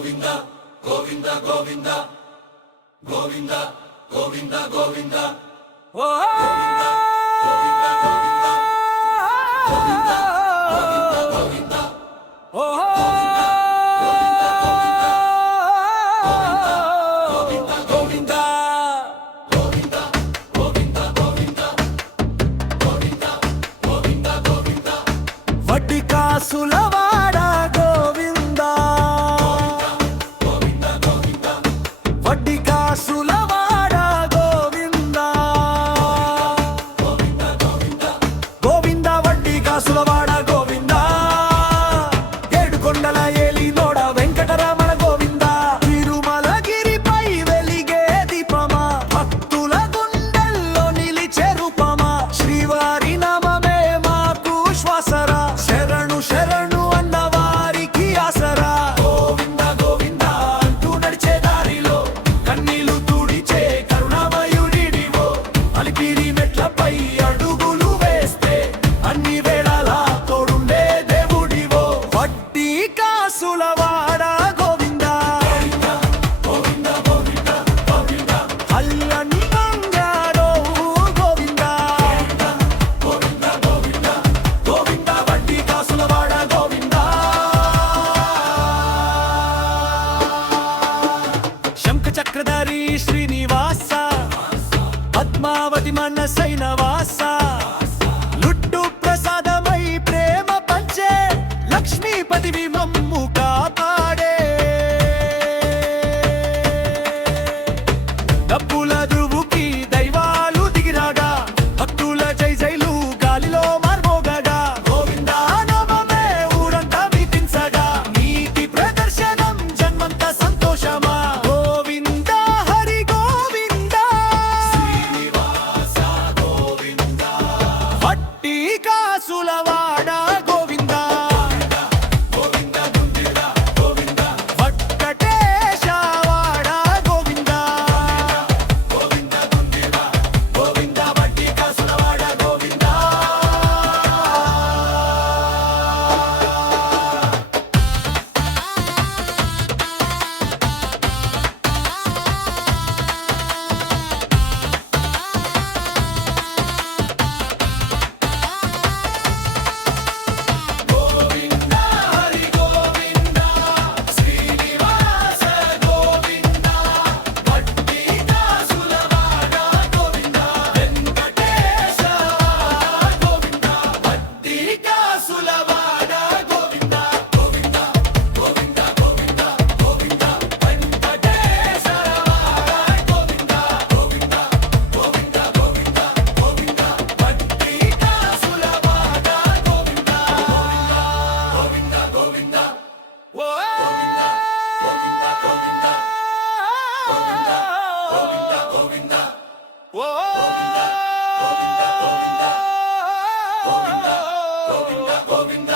గోవింద గోవింద గోవింద గోవింద గోవింద గోవింద ఓ గోవింద గోవింద గోవింద గోవింద ఓ గోవింద గోవింద గోవింద గోవింద గోవింద గోవింద గోవింద గోవింద వడ్డీ కాసులవాడ గోవింద గోవింద గోవింద వడ్డీ కాసులవాడ గోవింద గోవింద గోవింద గోవింద వడ్డీ కాసులవాడ గోవింద ఏడుకొండల ఏలినోడ వెంకటరమణ గోవింద తిరుమలగిరిపై వెలిగే దీపమా భక్తుల గుండెల్లో నిలిచే రూపమా శ్రీవారి నామమే మాకు శ్వాసరా శరణు శరణు అన్నవారికి ఆసరా గోవింద గోవింద అంటూ నడిచే దారిలో కన్నీళ్లు తుడిచే కరుణామయుడివో అలిపిరి మెట్లపై అడుగులు వేస్తే అన్ని వేళలా తోడుండే దేవుడివో వడ్డీ కాసులవాడ గోవింద గోవింద గోవింద గోవింద అల్లని బంగారో గోవింద గోవింద గోవింద గోవింద వడ్డీ కాసులవాడ గోవింద శంఖ చక్రధారి శ్రీనివాస పద్మావతి మనసైన వాస లుట్టు ప్రసాదమై ప్రేమ పంచే లక్ష్మీపతివి మమ్ము కాపాడే డబ్బుల దువ్వుకి దైవాలు దిగిరాగా భక్తుల జై జైలు గాలిలో మార్మోగగా గోవింద నామమే ఊరంతా వీతించగా నీతి ప్రదర్శనం జన్మంత సంతోషమా గోవింద హరి గోవింద శ్రీనివాస గోవింద వడ్డీ కాసులవాడ గోవింద గోవింద గుందిర గోవింద వెంకటేశ వాడ గోవింద గోవింద గుందిర గోవింద వడ్డీ కాసులవాడ గోవింద గోవింద హరి గోవింద శ్రీనివాస గోవింద వడ్డీ కాసులవాడ గోవింద వెంకటేశ గోవింద వడ్డీ కాసులవాడ గోవింద గోవింద గోవింద గోవింద గోవింద వెంకటేశ గోవింద గోవింద గోవింద గోవింద గోవింద వడ్డీ కాసులవాడ గోవింద గోవింద గోవింద ఓ గోవింద గోవింద గోవింద గోవింద గోవింద గోవింద ఓ గోవింద గోవింద గోవింద గోవింద గోవింద గోవింద